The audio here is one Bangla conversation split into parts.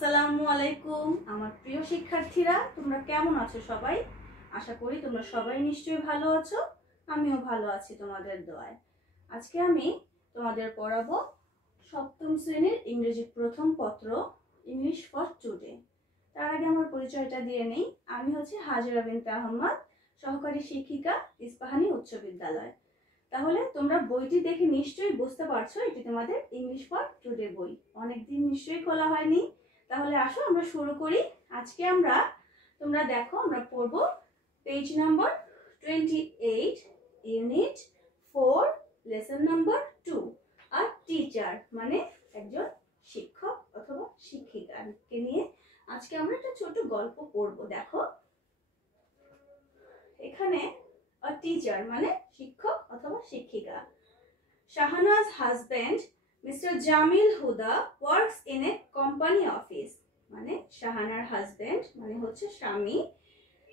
আসসালামু আলাইকুম আমার প্রিয় শিক্ষার্থীরা, তোমরা কেমন আছো সবাই? আশা করি তোমরা সবাই নিশ্চয়ই ভালো আছো। আমিও ভালো আছি তোমাদের দোয়ায়। আজকে আমি তোমাদের পড়াবো সপ্তম শ্রেণীর ইংরেজি প্রথম পত্র, ইংলিশ ফর টুডে। তার আগে আমার পরিচয়টা দিয়ে নেই। আমি হচ্ছে হাজেরা বিনতে আহমদ, সহকারী শিক্ষিকা, ইস্পাহানী উচ্চ বিদ্যালয়। তাহলে তোমরা বইটি দেখে নিশ্চয়ই বুঝতে পারছো এটি তোমাদের ইংলিশ ফর টুডে বই। অনেকদিন নিশ্চয়ই খোলা হয়নি। তাহলে আসো আমরা শুরু করি। আজকে তোমরা দেখো আমরা পড়ব page number 28, unit 4, lesson number 2। আর টিচার মানে একজন শিক্ষক অথবা শিক্ষিকাকে নিয়ে আজকে আমরা একটা ছোট গল্প পড়ব। দেখো এখানে a teacher মানে শিক্ষক অথবা শিক্ষিকা। Shahanaz husband mister Jamil Huda works in a company office. মানে শাহানার হাজব্যান্ড মানে হচ্ছে স্বামী,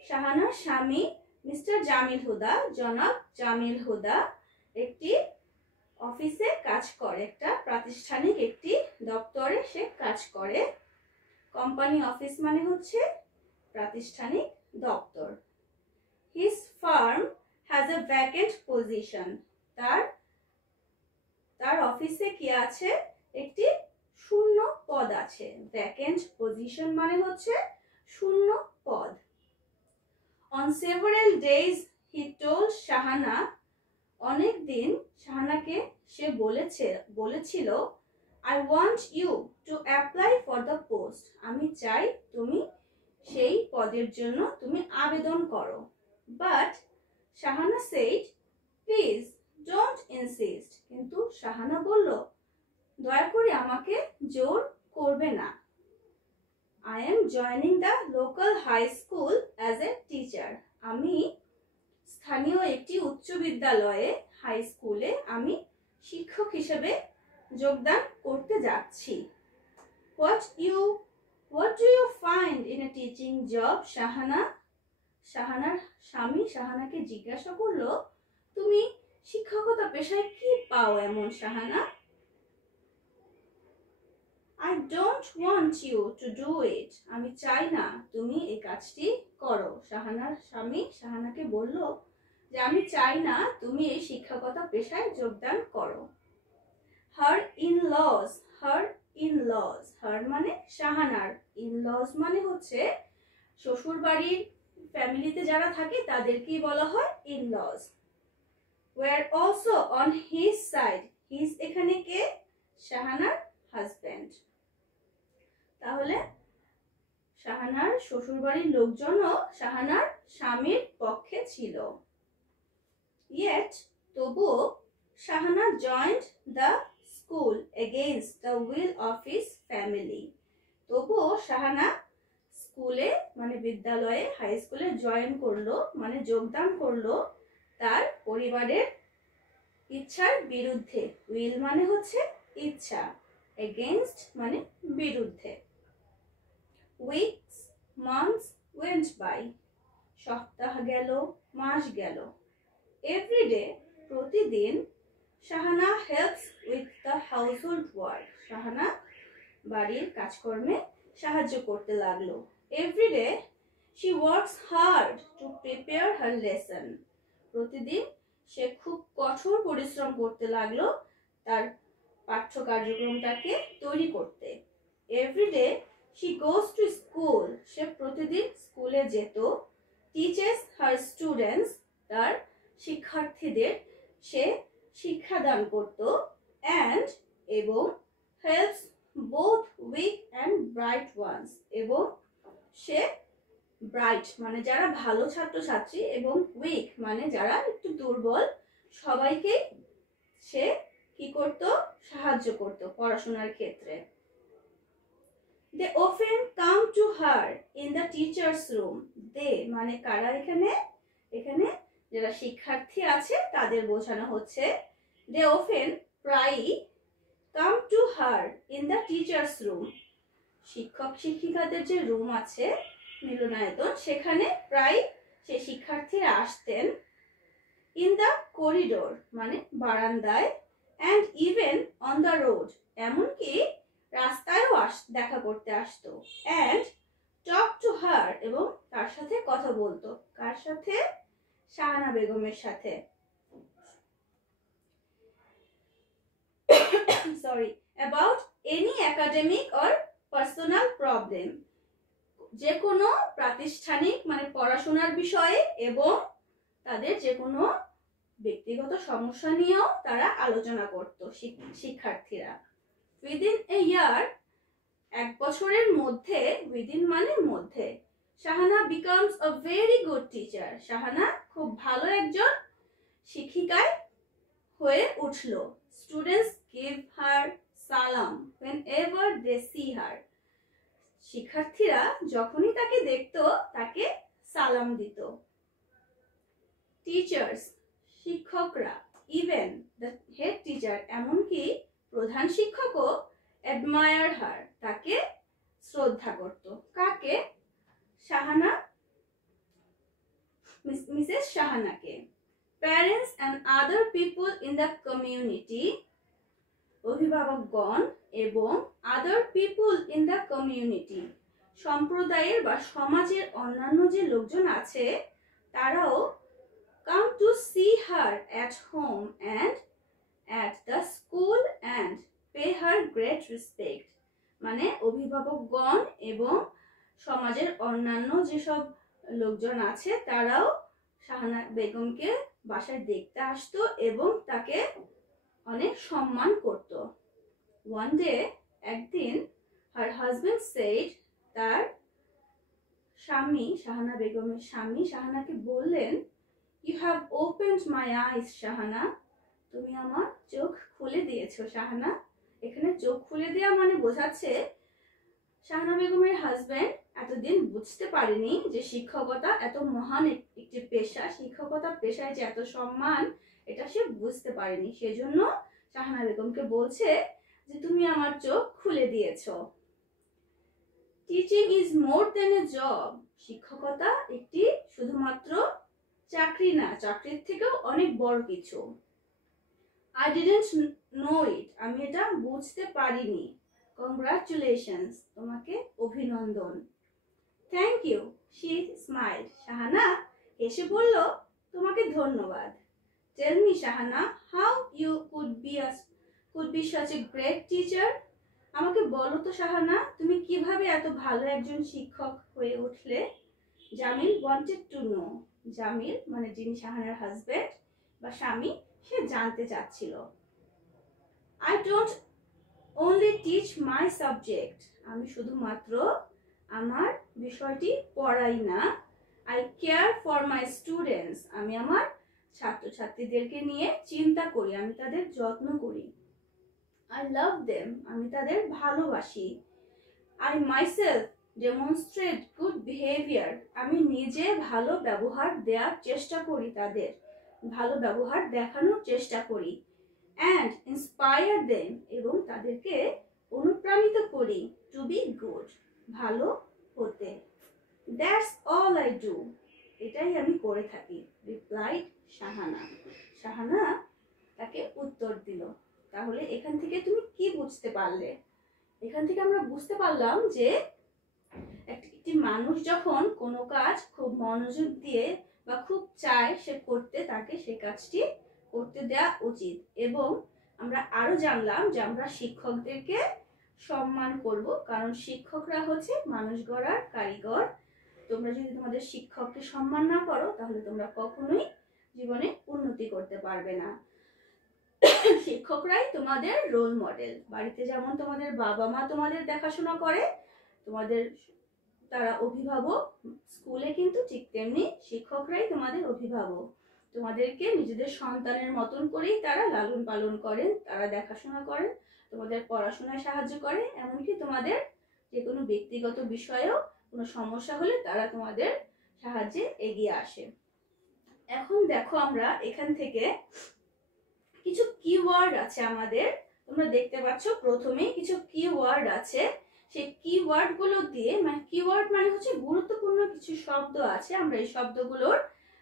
শাহানার স্বামী মিস্টার জামিল হুদা, জনাব জামিল হুদা একটি অফিসে কাজ করে, একটা প্রাতিষ্ঠানিক একটি দপ্তরে সে কাজ করে। কোম্পানি অফিস মানে হচ্ছে প্রাতিষ্ঠানিক দপ্তর। His firm has a vacant position. তার অফিসে কি আছে? একটি শূন্য পদ আছে। ভ্যাকেন্ট পজিশন মানে হচ্ছে শূন্য পদ। On several days he told Shahana, অনেক দিন শাহানাকে সে বলেছিল I want you to apply for the post. আমি চাই তুমি সেই পদের জন্য তুমি আবেদন করো। But Shahana said, please don't insist. কিন্তু শাহানা বলল, দয়া করে আমাকে জোর করবে না। I am joining the local high school as a teacher. আমি স্থানীয় একটি উচ্চ বিদ্যালয়ে, হাই স্কুলে আমি শিক্ষক হিসেবে যোগদান করতে যাচ্ছি। What do you find in a teaching job, Shahana? শাহানার স্বামী শাহানাকে জিজ্ঞাসা করলো, তুমি শিক্ষকতা পেশায় কি পাও এমন Shahana? I don't want you to do it. আমি চাই না তুমি এই কাজটি করো। শাহানার স্বামী শাহানাকে বলল যে আমি চাই না তুমি এই শিক্ষকতা পেশায় যোগদান করো। Her in-laws, her মানে শাহানার, in-laws মানে হচ্ছে শ্বশুর বাড়ির ফ্যামিলিতে যারা থাকে তাদেরকেই বলা হয় in-laws, were also on his side. His এখানে কে? শাহানার হাজব্যান্ড। তাহলে শাহানার শ্বশুর বাড়ির লোকজনও শাহানার স্বামীর পক্ষে ছিল। Yet তবুও Shahana joined the school against the will of his family. তবুও শাহানা স্কুলে মানে বিদ্যালয়ে, হাই স্কুলে জয়েন করলো মানে যোগদান করলো তার পরিবারের ইচ্ছার বিরুদ্ধে। উইল মানে হচ্ছে ইচ্ছা, এগেইনস্ট মানে বিরুদ্ধে। Weeks, months went by. সপ্তাহ গেল, মাস গেল। এভরিডে প্রতিদিন। Shahana helps with the household work. Shahana বাড়ির কাজকর্মে সাহায্য করতে লাগলো। Everyday she works hard to prepare her lesson. প্রতিদিন সে খুব কঠোর পরিশ্রম করতে লাগলো তার পাঠ্য কার্যক্রমটাকে তৈরি করতে। Everyday she goes to school. সে প্রতিদিন স্কুলে যেত। Teaches her students. তার শিক্ষার্থীদের সে শিক্ষাদান করত। অ্যান্ড এবং helps both weak and bright ones. এবং সে ব্রাইট মানে যারা ভালো ছাত্রছাত্রী এবং উইক মানে যারা একটু দুর্বল, সবাইকে সে কি করত? সাহায্য করত পড়াশোনার ক্ষেত্রে। They often come to her in the teacher's room. They মানে কারা? এখানে যারা শিক্ষার্থী আছে তাদের বোঝানো হচ্ছে। They often প্রায়ই come to her in the teacher's room. শিক্ষক শিক্ষিকাদের যে রুম আছে মিলনায়তন, সেখানে প্রায় সে শিক্ষার্থীরা আসতেন। In the corridor মানে বারান্দায়। And even on the road এমনকি রাস্তায়ও দেখা করতে আসতো and talk to her এবং তার সাথে কথা বলতো। কার সাথে? শাহানা বেগমের সাথে। sorry, about any academic or personal problem, যে কোনো প্রাতিষ্ঠানিক মানে পড়াশোনার বিষয়ে এবং তাদের যে কোনো ব্যক্তিগত সমস্যা নিয়েও তারা আলোচনা করত শিক্ষার্থীরা। within a year, এক বছরের মধ্যে, within মানে মধ্যে, Shahana becomes a very good teacher, Shahana খুব ভালো একজন শিক্ষিকায় হয়ে উঠলো। students give her salam whenever they see her, শিক্ষার্থীরা যখনই তাকে দেখতো তাকে সালাম দিত। টিচার্স, শিক্ষকরা, ইভেন দ্য হেড টিচার, এমনকি প্রধান শিক্ষকও অ্যাডমায়ার হার, তাকে শ্রদ্ধা করত। কাকে? শাহানা, মিসেস শাহানাকে। Parents and other people in the community, অভিভাবকগণ এবং other people in the community, সম্প্রদায়ের বা সমাজের অন্যান্য যে লোকজন আছে তারাও come to see her at home and at the school and pay her great respect, মানে অভিভাবকগণ এবং সমাজের অন্যান্য যেসব লোকজন আছে তারাও শাহানা বেগমকে বাসায় দেখতে আসতো এবং তাকে অনেক সম্মান করত। one day, একদিন, her husband said, তার স্বামী, শাহানা বেগমের স্বামী শাহানাকে বললেন, you have opened my eyes, Shahana, তুমি আমার চোখ খুলে দিয়েছো শাহানা। এখানে চোখ খুলে দেওয়া মানে বোঝাচ্ছে শাহানা বেগমের হাজবেন্ড এতদিন বুঝতে পারেনি যে শিক্ষকতা এত মহান একটি পেশা, শিক্ষকতা পেশায় যে এত সম্মান, এটা সে বুঝতে পারেনি। সেজন্য শাহানা বেগমকে বলছে যে তুমি আমার চোখ খুলে দিয়েছো। Teaching is more than a job, শিক্ষকতা একটি শুধুমাত্র চাকরি না, চাকরির থেকেও অনেক বড় কিছু। I didn't know it, আমি এটা বুঝতে পারিনি। Congratulations, তোমাকে অভিনন্দন। Thank you, she smiled, Shahana হেসে বলল, তোমাকে ধন্যবাদ। Tell me, Shahana, how you could be such a great teacher, আমাকে বলো তো শাহানা, তুমি কিভাবে এত ভালো একজন শিক্ষক হয়ে উঠলে? Jamil wanted to know, Jamil মানে যিনি শাহানার হাজবেন্ড বা স্বামী, সে জানতে চাচ্ছিল। I don't only teach my subject, আমি শুধুমাত্র আমার বিষয়টি পড়াই না। I care for my students, আমি আমার ছাত্রছাত্রীদেরকে নিয়ে চিন্তা করি, আমি তাদের যত্ন করি। I love them, আমি তাদের ভালোবাসি। I myself demonstrate good behavior, আমি নিজে ভালো ব্যবহার দেওয়ার চেষ্টা করি, তাদের ভালো ব্যবহার দেখানোর চেষ্টা করি। And inspire them, এবং তাদেরকে অনুপ্রাণিত করি to be good, ভালো হতে। That's all I do, এটাই আমি করে থাকি, replied শাহানা, শাহানা তাকে উত্তর দিল। তাহলে এখান থেকে তুমি কি বুঝতে পারলে? এখান থেকে আমরা বুঝতে পারলাম যে একটি মানুষ যখন কোনো কাজ খুব মনোযোগ দিয়ে বা খুব চায় সে করতে, তাকে সে কাজটি করতে দেওয়া উচিত। এবং আমরা আরো জানলাম যে আমরা শিক্ষকদেরকে সম্মান করব, কারণ শিক্ষকরা হচ্ছে মানুষ গড়ার কারিগর। তোমরা যদি তোমাদের শিক্ষককে সম্মান না করো তাহলে তোমরা কখনোই জীবনে উন্নতি করতে পারবে না। শিক্ষকরাই তোমাদের রোল মডেল। বাড়িতে যেমন তোমাদের বাবা মা তোমাদের দেখাশোনা করে, তোমাদের তারা অভিভাবক, স্কুলে কিন্তু ঠিক তেমনি শিক্ষকরাই তোমাদের অভিভাবক। তোমাদেরকে নিজেদের সন্তানের মতন করেই তারা লালন পালন করেন, তারা দেখাশোনা করেন, তোমাদের পড়াশোনায় সাহায্য করে, এমনকি তোমাদের যে কোনো ব্যক্তিগত বিষয়েও কোনো সমস্যা হলে তারা তোমাদের সাহায্যে এগিয়ে আসে। এখন দেখো আমরা এখান থেকে কিছু কিওয়ার্ড আছে আমাদের, তোমরা দেখতে পাচ্ছ প্রথমেই কিছু কিওয়ার্ড আছে। সেই কিওয়ার্ড গুলো দিয়ে, মানে কিওয়ার্ড মানে হচ্ছে গুরুত্বপূর্ণ কিছু শব্দ আছে, আমরা এই শব্দগুলোর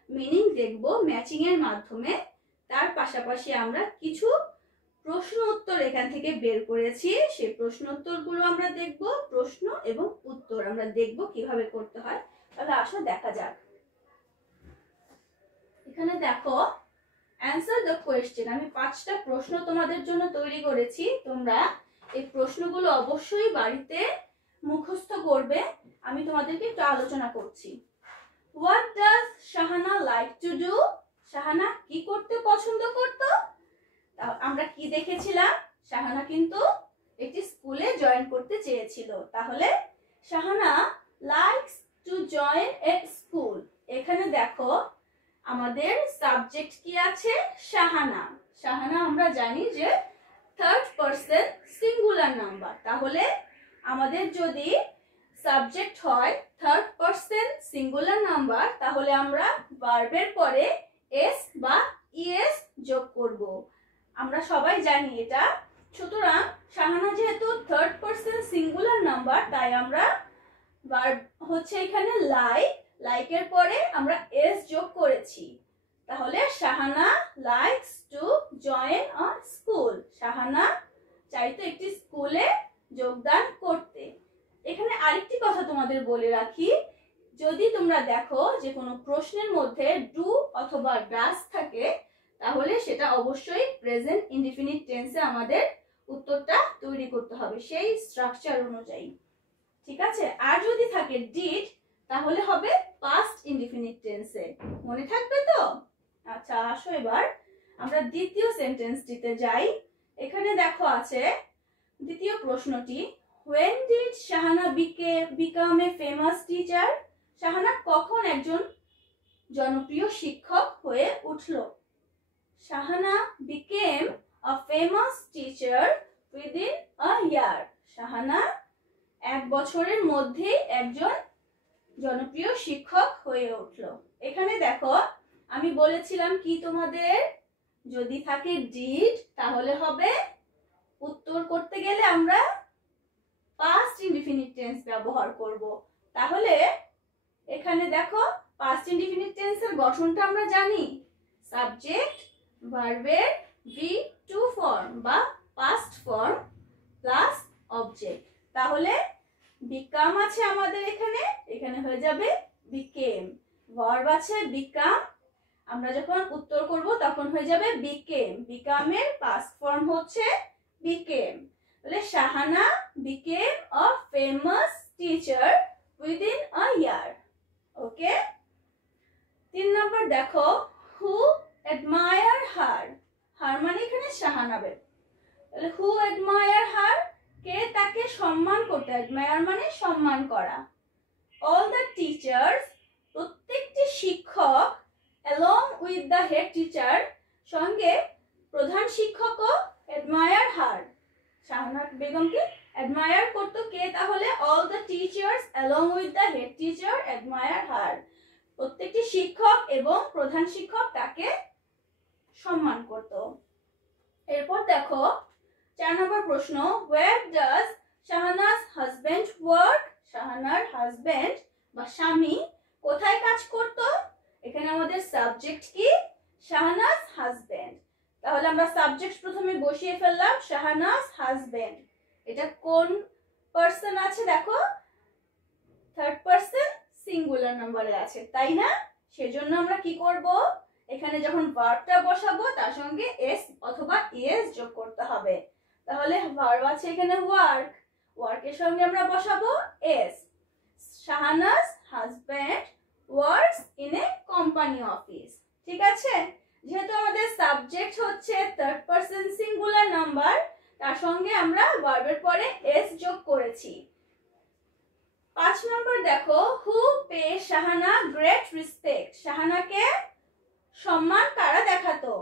মিনিং দেখব ম্যাচিং এর মাধ্যমে। তার পাশাপাশি আমরা কিছু প্রশ্ন উত্তর এখান থেকে বের করেছি, সেই প্রশ্ন উত্তরগুলো আমরা দেখব, প্রশ্ন এবং উত্তর আমরা দেখব কিভাবে করতে হয়। তাহলে আসো দেখা যাক। এখানে দেখো, অ্যান্সার দ্য কোয়েশ্চেন, আমি 5টা প্রশ্ন তোমাদের জন্য তৈরি করেছি। তোমরা এই প্রশ্নগুলো অবশ্যই বাড়িতে মুখস্থ করবে। আমি তোমাদেরকে একটু আলোচনা করছি। What does Shahana like to do? Shahana কি করতে পছন্দ করত? আমরা কি দেখেছিলাম? শাহানা কিন্তু একটি স্কুলে জয়েন করতে চেয়েছিল। তাহলে Shahana likes to join A school. এখানে দেখো আমাদের সাবজেক্ট কি আছে? শাহানা। শাহানা আমরা জানি যে থার্ড পারসন সিঙ্গুলার নাম্বার। তাহলে আমাদের যদি সাবজেক্ট হয় থার্ড পারসন সিঙ্গুলার নাম্বার, তাহলে আমরা ভার্বের পরে এস বা ইএস যোগ করব। আমরা সবাই জানি এটা। সুতরাং শাহানা যেহেতু থার্ড পারসন সিঙ্গুলার নাম্বার, তাই আমরা ভার্ব হচ্ছে এখানে লাইক, লাইকের পরে আমরা এস যোগ করেছি। তাহলে Shahana likes to join a school. Shahana চাইতো একটি স্কুলে যোগদান করতে। এখানে আরেকটি কথা তোমাদের বলে রাখি, যদি তোমরা দেখো যে কোনো প্রশ্নের মধ্যে ডু অথবা ডাজ থাকে, তাহলে সেটা অবশ্যই প্রেজেন্ট ইনডিফিনিট টেন্সে আমাদের উত্তরটা তৈরি করতে হবে সেই স্ট্রাকচার অনুযায়ী। ঠিক আছে? আর যদি থাকে ডিড, তাহলে হবে পাস্ট ইনডিফিনিট টেন্সে। মনে থাকবে তো? আচ্ছা, আসো এবার আমরা দ্বিতীয় সেন্টেন্সটিতে যাই। এখানে দেখো আছে দ্বিতীয় প্রশ্নটি, when did Shahana become a famous teacher? Shahana কখন একজন জনপ্রিয় শিক্ষক হয়ে উঠল? Shahana became a famous teacher within a year. Shahana 1 বছরের মধ্যে একজন জনপ্রিয় শিক্ষক হয়ে উঠল। এখানে দেখো আমি বলেছিলাম কি তোমাদের, যদি থাকে ডিড তাহলে হবে, উত্তর করতে গেলে আমরা পাস্ট ইনডিফিনিট টেন্স ব্যবহার করব। তাহলে এখানে দেখো পাস্ট ইনডিফিনিট টেন্সের গঠনটা আমরা জানি, সাবজেক্ট ভার্বের V2 ফর্ম বা পাস্ট ফর্ম প্লাস অবজেক্ট। তাহলে বিকাম আছে আমাদের এখানে, এখানে হয়ে যাবে বিকেম। ভার্ব আছে বিকাম, আমরা যখন উত্তর করব তখন হয়ে যাবে বিকেম। বিকামের পাস্ট ফর্ম হচ্ছে বিকেম। তাহলে Shahana became a famous teacher within a year. Okay. 3 number দেখো, হু অ্যাডমায়ার হার। হার মানে এখানে শাহানা। তাহলে হু অ্যাডমায়ার হার, কে তাকে সম্মান করতে। অ্যাডমায়ার মানে সম্মান করা। অল দ্য টিচার্স, প্রত্যেকটি শিক্ষক, along with the head teacher, সঙ্গে প্রধান শিক্ষকও অ্যাডমায়ার হার। শাহানা বেগমকে অ্যাডমায়ার করতো কে? তাহলে all the teachers along with the head teacher admire her. প্রত্যেকটি শিক্ষক এবং প্রধান শিক্ষক তাকে সম্মান করত। এরপর দেখো 4 নম্বর প্রশ্ন, where does Shahana's husband work? শাহানার হাজবেন্ড বা স্বামী কোথায় কাজ করত? এখানে আমাদের সাবজেক্ট কি? শাহানা's হাজবেন্ড। তাহলে আমরা সাবজেক্ট প্রথমে বসিয়ে ফেললাম, শাহানা's হাজবেন্ড। এটা কোন পারসন আছে? দেখো থার্ড পারসন সিঙ্গুলার নাম্বারে আছে, তাই না? সেজন্য আমরা কি করব, এখানে যখন ভার্বটা বসাবো তার সঙ্গে এস অথবা ইএস যোগ করতে হবে। তাহলে ভার্ব আছে এখানে ওয়ার্ক, ওয়ার্কের সঙ্গে আমরা বসাবো s. Shahana's husband works in a company office. ঠিক আছে? যেহেতু আমাদের সাবজেক্ট হচ্ছে থার্ড পারসন সিঙ্গুলার নাম্বার, তার সঙ্গে আমরা ভার্বের পরে এস যোগ করেছি। 5 নম্বর দেখো, who pay Shahana great respect. শাহানাকে সম্মান কারা দেখাতো?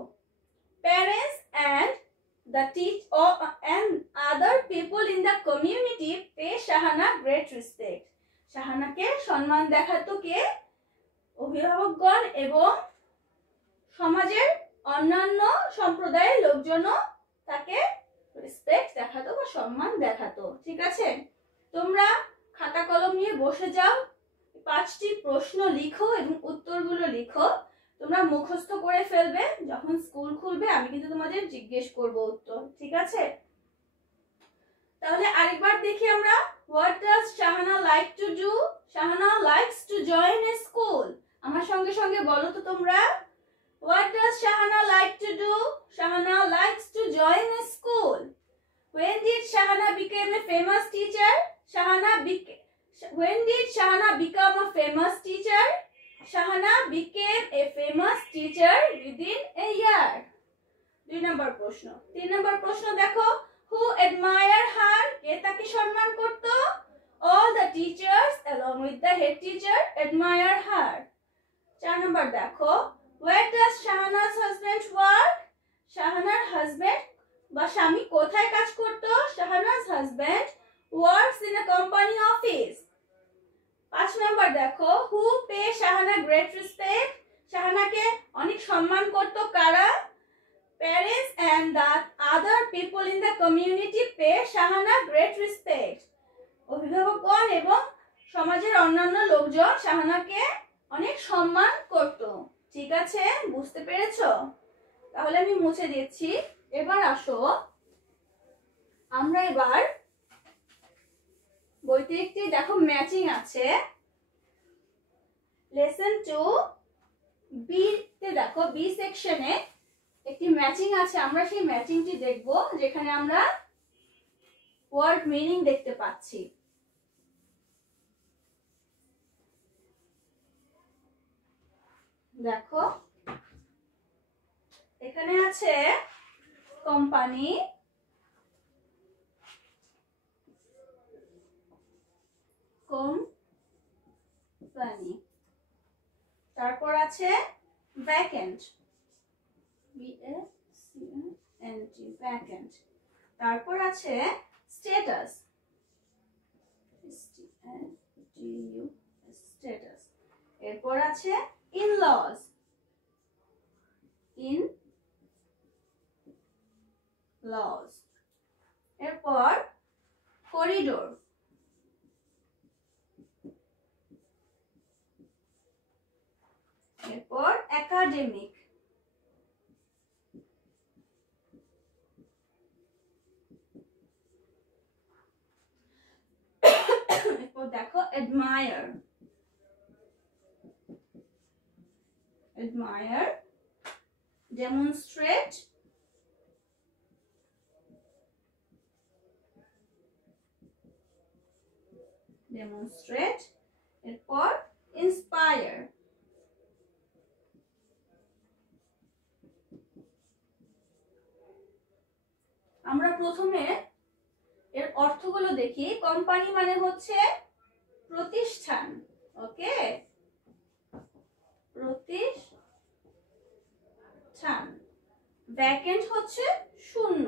Parents and the teacher and other people in the community pay Shahana great respect. শাহানাকে সম্মান দেখাতো কে? অভিভাবকগণ এবং সমাজের অন্যান্য সম্প্রদায়ের লোকজনও তাকে রেসপেক্ট দেখাতো বা সম্মান দেখাতো। ঠিক আছে? তোমরা খাতা কলম নিয়ে বসে যাও, 5টি প্রশ্ন লিখো এবং উত্তরগুলো লিখো। তোমরা মুখস্থ করে ফেলবে, যখন স্কুল খুলবে আমি কিন্তু তোমাদের জিজ্ঞেস করব উত্তর, ঠিক আছে? তাহলে আরেকবার দেখি আমরা, what does Shahana like to do? Shahana likes to join A school. আমার সঙ্গে সঙ্গে বলো তো তোমরা, what does Shahana like to do? Shahana likes to join A school. When did Shahana become a famous teacher? When did Shahana become a famous teacher? Shahana became a famous teacher within a year. 2 নম্বর প্রশ্ন। 3 নম্বর প্রশ্ন দেখো, who admired her? কে তাকে সম্মান করত? All the teachers along with the head teacher admire her. 4 নম্বর দেখো, where does Shahana's husband work? শাহানার হাজবেন্ড বা স্বামী কোথায় কাজ করত? শাহানা's husband works in a company office. 5 নম্বর দেখো, who pay Shahana great respect? শাহানাকে অনেক সম্মান করত কারা? Parents and the other people in the community pay Shahana great respect. অভিভাবকগণ এবং সমাজের অন্যান্য লোকজন শাহানাকে অনেক সম্মান করত। ঠিক আছে, বুঝতে পেরেছো? তাহলে আমি মুছে দিচ্ছি। এবার আসো, আমরা এবার বইতে একটি দেখো ম্যাচিং আছে, লেসন 2 বি তে দেখো বি সেকশনে একটি ম্যাচিং আছে, আমরা সেই ম্যাচিংটি দেখব, যেখানে আমরা ওয়ার্ড মিনিং দেখতে পাচ্ছি। দেখো এখানে আছে কোম্পানি, তারপর আছে ভ্যাকেন্ট, ভ্যাকেন্ট, তারপর আছে স্ট্যাটাস, স্ট্যাটাস, এরপর আছে ইনলজ, লজ, এরপর করিডোর, এরপর একাডেমিক, এরপর দেখো অ্যাডমায়ার, অ্যাডমায়ার, ডেমনস্ট্রেট, demonstrate, এরপর inspire, আমরা প্রথমে এর অর্থগুলো দেখি। কোম্পানি মানে হচ্ছে প্রতিষ্ঠান, ওকে, প্রতিষ্ঠান। ভ্যাকেন্ট হচ্ছে শূন্য,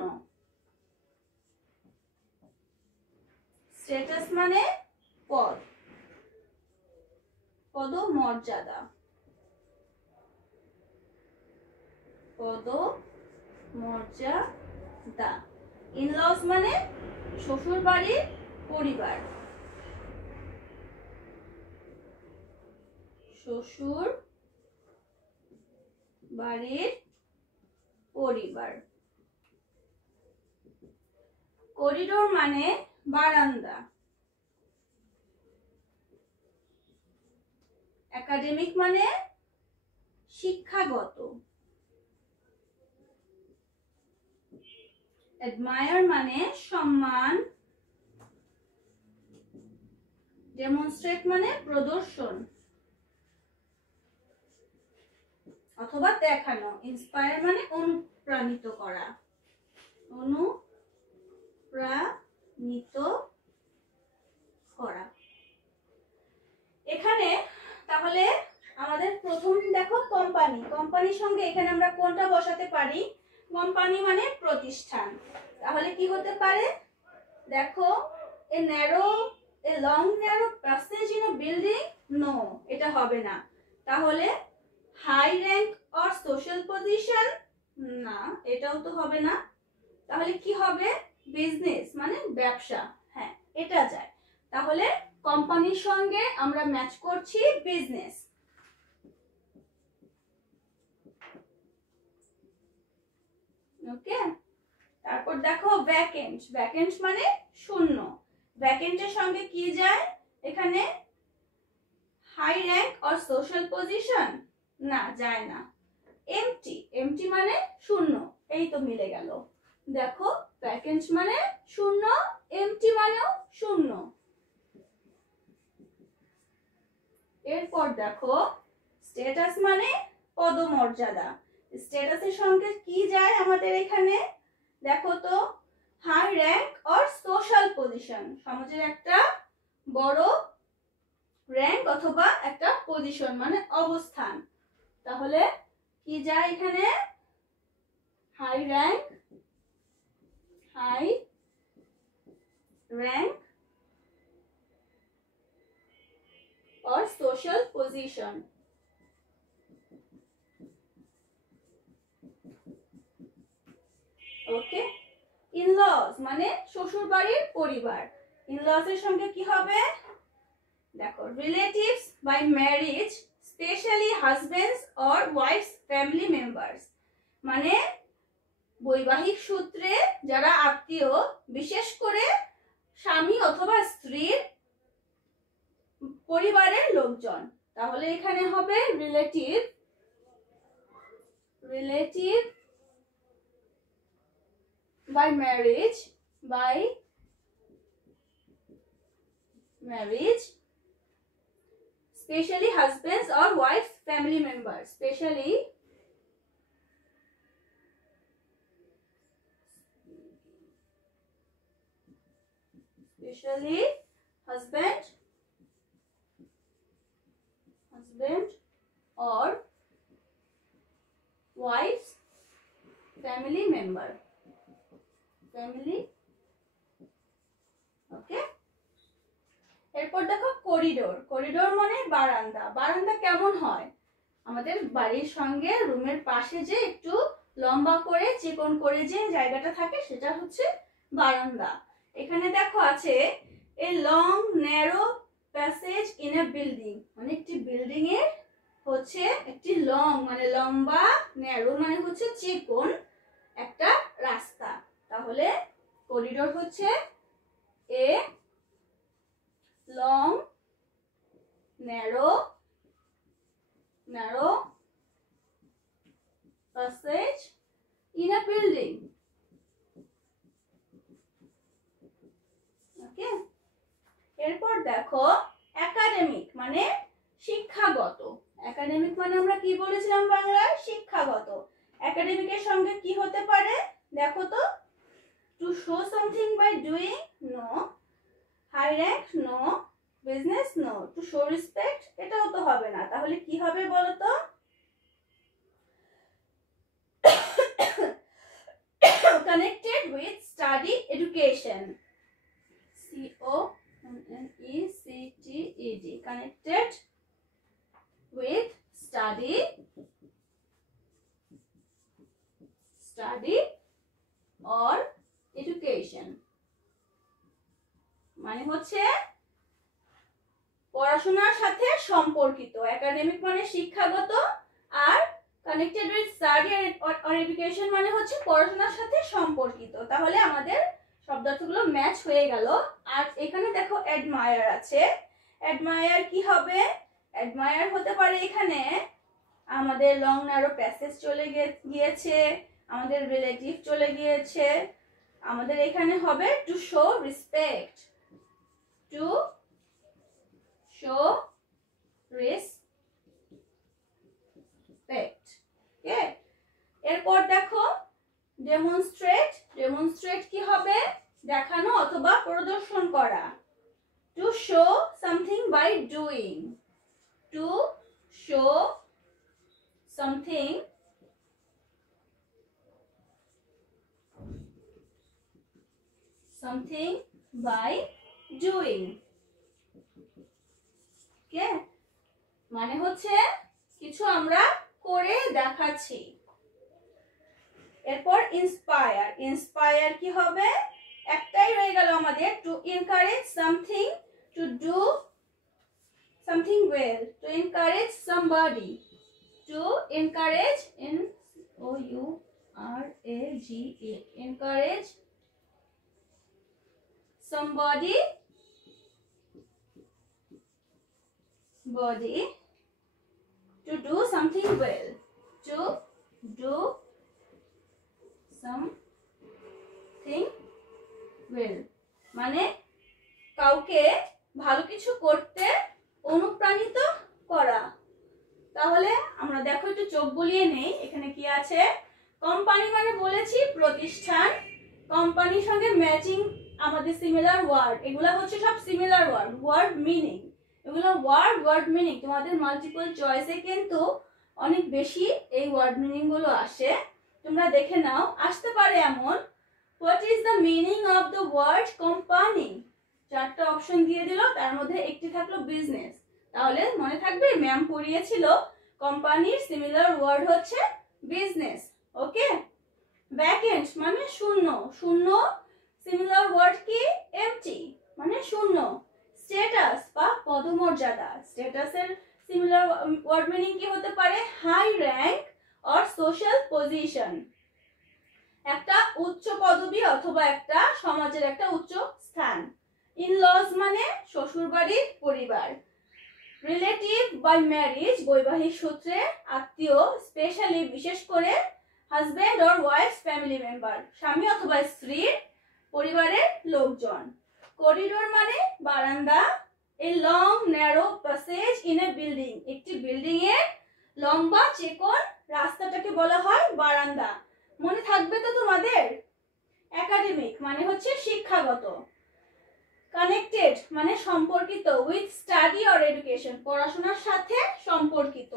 স্ট্যাটাস মানে পদ, পদমর্যাদা, পদমর্যাদা। ইনলস মানে শ্বশুর বাড়ির পরিবার, শ্বশুর বাড়ির পরিবার। করিডোর মানে বারান্দা, একাডেমিক মানে শিক্ষাগত, অ্যাডমায়ার মানে সম্মান, ডেমনস্ট্রেট মানে প্রদর্শন অথবা দেখানো, ইন্সপায়ার মানে অনুপ্রাণিত করা, অনুপ্রাণিত করা। এখানে তাহলে আমাদের প্রথম দেখো কোম্পানি, কোম্পানির সঙ্গে এখানে আমরা কোনটা বসাতে পারি? কোম্পানি মানে প্রতিষ্ঠান, তাহলে কি হতে পারে? দেখো a long narrow passage in a building, no, এটা হবে না। তাহলে high rank or social position, না, এটাও তো হবে না। তাহলে কি হবে? বিজনেস মানে ব্যবসা, হ্যাঁ এটা যায়। তাহলে কোম্পানির সঙ্গে আমরা ম্যাচ করছি বিজনেস। ওকে, তারপর দেখো ভ্যাকেন্ট। ভ্যাকেন্ট মানে শূন্য। ভ্যাকেন্টের সঙ্গে কি যায় এখানে? High rank or social position? না, যায় না। এমটি, এমটি মানে শূন্য, এই তো মিলে গেল। দেখো ভ্যাকেন্ট মানে শূন্য, এমটি মানেও শূন্য। এরপর দেখো স্ট্যাটাস মানে পদমর্যাদা। স্ট্যাটাসের সঙ্গে কি যায় আমাদের এখানে? দেখো তো, high rank or social position, সমাজের একটা বড় র্যাঙ্ক অথবা একটা পজিশন মানে অবস্থান। তাহলে কি যায় এখানে? High rank, high rank or social position. Okay, in-laws মানে শ্বশুর বাড়ির পরিবার। ইনলস এর সঙ্গে কি হবে? দেখো relatives by marriage, specially husband's or wife's family members, মানে বৈবাহিক সূত্রে যারা আত্মীয়, বিশেষ করে স্বামী অথবা স্ত্রীর পরিবারের লোকজন। তাহলে এখানে হবে relative, relative by marriage, by marriage, specially husband's or wife's family member, specially husband or wife's family member, family. Okay, এরপর দেখো করিডোর। করিডোর মানে বারান্দা। বারান্দা কেমন হয়? আমাদের বাড়ির সঙ্গে রুমের পাশে যে একটু লম্বা করে চিকন করে যে জায়গাটা থাকে সেটা হচ্ছে বারান্দা। এখানে দেখো আছে এ long narrow passage in a building, মানে একটি বিল্ডিং এর হচ্ছে একটি লং মানে লম্বা, ন্যারো মানে হচ্ছে চিকন একটা রাস্তা। তাহলে করিডোর হচ্ছে এ long narrow passage in a building. ওকে, এরপর দেখো একাডেমিক মানে শিক্ষাগত। একাডেমিক মানে আমরা কি বলেছিলাম বাংলায়? শিক্ষাগত। একাডেমিকের সঙ্গে কি হতে পারে? দেখো তো, to show something by doing, no. High rank, no. Business, no. To show respect, এটাও তো হবে না। তাহলে কি হবে বলো তো? connected with study education, CONNECTED, connected with study or education, মানে হচ্ছে পড়াশোনার সাথে সম্পর্কিত। একাডেমিক মানে শিক্ষাগত, are connected with study or education মানে হচ্ছে পড়াশোনার সাথে সম্পর্কিত। তাহলে আমাদের শব্দার্থগুলো ম্যাচ হয়ে গেল। আর এখানে দেখো অ্যাডমায়ার আছে। অ্যাডমায়ার কি হবে? অ্যাডমায়ার হতে পারে এখানে আমাদের লং ন্যারো প্যাসেজ চলে গিয়েছে, আমাদের রিলেটিভ চলে গিয়েছে, আমাদের এখানে হবে to show respect, to show respect. Okay, এরপর দেখো ডেমনস্ট্রেট। ডেমনস্ট্রেট কি হবে? দেখানো অথবা প্রদর্শন করা। To show something by doing, to show something by doing. Okay, মানে হচ্ছে কিছু আমরা করে দেখাচ্ছি। এরপর ইন্সপায়ার। ইন্সপায়ার কি হবে? একটাই রয়ে গেল আমাদের, to encourage something, two do something well, two encourage somebody, to encourage, R-A-G-E. Encourage somebody to do something well. To do something well মানে কাউকে ভালো কিছু করতে অনুপ্রাণিত করা। তাহলে আমরা দেখো একটু চোখ বুলিয়ে নেই, এখানে কি আছে? কোম্পানি মানে বলেছি প্রতিষ্ঠান, কোম্পানির সঙ্গে ম্যাচিং আমাদের সিমিলার ওয়ার্ড, এগুলা হচ্ছে সব সিমিলার ওয়ার্ড, ওয়ার্ড মিনিং, এগুলো ওয়ার্ড মিনিং। তোমাদের মাল্টিপল চয়েসে কিন্তু অনেক বেশি এই ওয়ার্ড মিনিং গুলো আসে, তোমরা দেখে নাও। আসতে পারে এমন, what is the meaning of the word company? চারটা অপশন দিয়ে দিল, তার মধ্যে একটি থাকলো বিজনেস। তাহলে মনে থাকবে ম্যাম পড়িয়েছিল কোম্পানির সিমিলার ওয়ার্ড হচ্ছে বিজনেস। ওকে, ভ্যাকেন্ট মানে শূন্য, শূন্য সিমিলার ওয়ার্ড কি? এমটি মানে শূন্য। স্ট্যাটাস বা পদমর্যাদা, স্ট্যাটাসের সিমিলার ওয়ার্ড মিনিং কি হতে পারে? High rank or social position, একটা উচ্চ পদবি অথবা একটা সমাজের একটা উচ্চ স্থান। ইনলজ মানে শ্বশুরবাড়ির পরিবার। রিলেটিভ বাই ম্যারেজ, বৈবাহিক সূত্রে আত্মীয়, স্পেশালি বিশেষ করে husband or wife family member, স্বামী অথবা স্ত্রীর পরিবারের লোকজন। করিডোর মানে বারান্দা। এ long narrow passage in a building, একটি বিল্ডিং এর লম্বা চিকন রাস্তাটাকে বলা হয় বারান্দা। মনে থাকবে তো তোমাদের? একাডেমিক মানে হচ্ছে শিক্ষাগত। কানেক্টেড মানে সম্পর্কিত, উইথ স্টাডি অর এডুকেশন, পড়াশোনার সাথে সম্পর্কিত,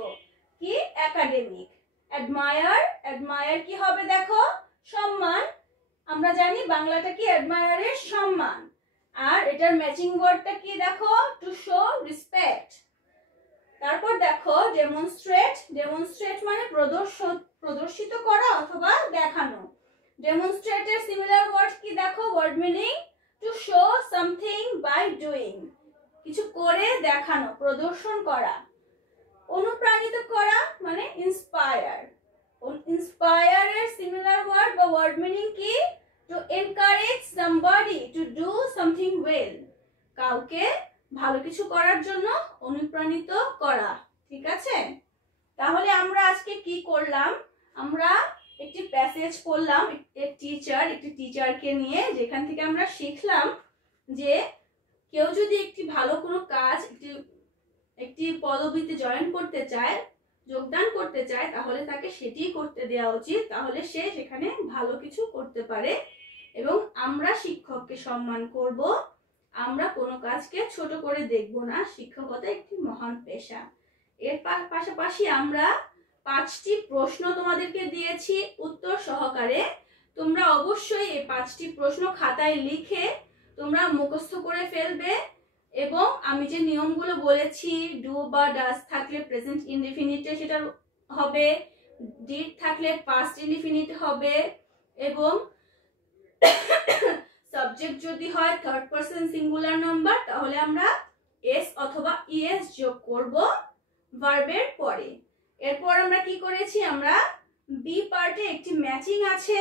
কি? একাডেমিক। অ্যাডমায়ার, অ্যাডমায়ার কি হবে দেখো? সম্মান। আমরা জানি বাংলাটা কি? অ্যাডমায়ারের সম্মান। আর এটার ম্যাচিং ওয়ার্ডটা কি দেখো? Two show respect. তারপর দেখো ডেমনস্ট্রেট, ডেমনস্ট্রেট মানে প্রদর্শিত করা অথবা দেখানো। ডেমনস্ট্রেটের সিমিলার ওয়ার্ড কি দেখো? Word meaning to show something by doing, কিছু করে দেখানো, প্রদর্শন করা। অনুপ্রাণিত করা মানে ইন্সপায়ার। ইন্সপায়ার এর সিমিলার ওয়ার্ড বা ওয়ার্ড মিনিং কি? To encourage somebody to do something well, কাউকে ভালো কিছু করার জন্য অনুপ্রাণিত করা। ঠিক আছে, তাহলে আমরা আজকে কি করলাম? আমরা একটি প্যাসেজ পড়লাম, একটি টিচারকে নিয়ে, যেখান থেকে আমরা শিখলাম যে কেউ যদি একটি ভালো কোনো কাজ, একটি পদবিতে জয়েন করতে চায়, যোগদান করতে চায়, তাহলে তাকে সেটিই করতে দেওয়া উচিত, তাহলে সে সেখানে ভালো কিছু করতে পারে। এবং আমরা শিক্ষককে সম্মান করব, আমরা কোনো কাজকে ছোট করে দেখব না। শিক্ষকতা একটি মহান পেশা। এর পাশাপাশি আমরা 5টি প্রশ্ন তোমাদেরকে দিয়েছি উত্তর সহকারে। তোমরা অবশ্যই এই 5টি প্রশ্ন খাতায় লিখে তোমরা মুখস্থ করে ফেলবে। এবং আমি যে নিয়মগুলো বলেছি, ডু বা ডাজ থাকলে প্রেজেন্ট ইনডিফিনিটে সেটা হবে, ডিড থাকলে পাস্ট ইনডিফিনিট হবে, এবং সাবজেক্ট যদি হয় থার্ড পারসন সিঙ্গুলার নাম্বার, তাহলে আমরা এস অথবা ইএস যোগ করব ভার্বের পরে। এরপর আমরা কি করেছি? আমরা বি পার্টে একটি ম্যাচিং আছে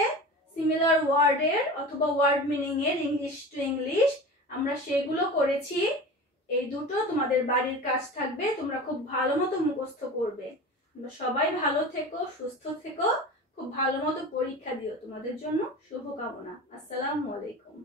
সিমিলার ওয়ার্ডের অথবা ওয়ার্ড মিনিং এর, ইংলিশ টু ইংলিশ, আমরা সেগুলো করেছি। এই দুটো তোমাদের বাড়ির কাজ থাকবে, তোমরা খুব ভালো মতো মুখস্থ করবে। তোমরা সবাই ভালো থেকো, সুস্থ থেকো, খুব ভালো মতো পরীক্ষা দিও। তোমাদের জন্য শুভকামনা। আসসালামু আলাইকুম।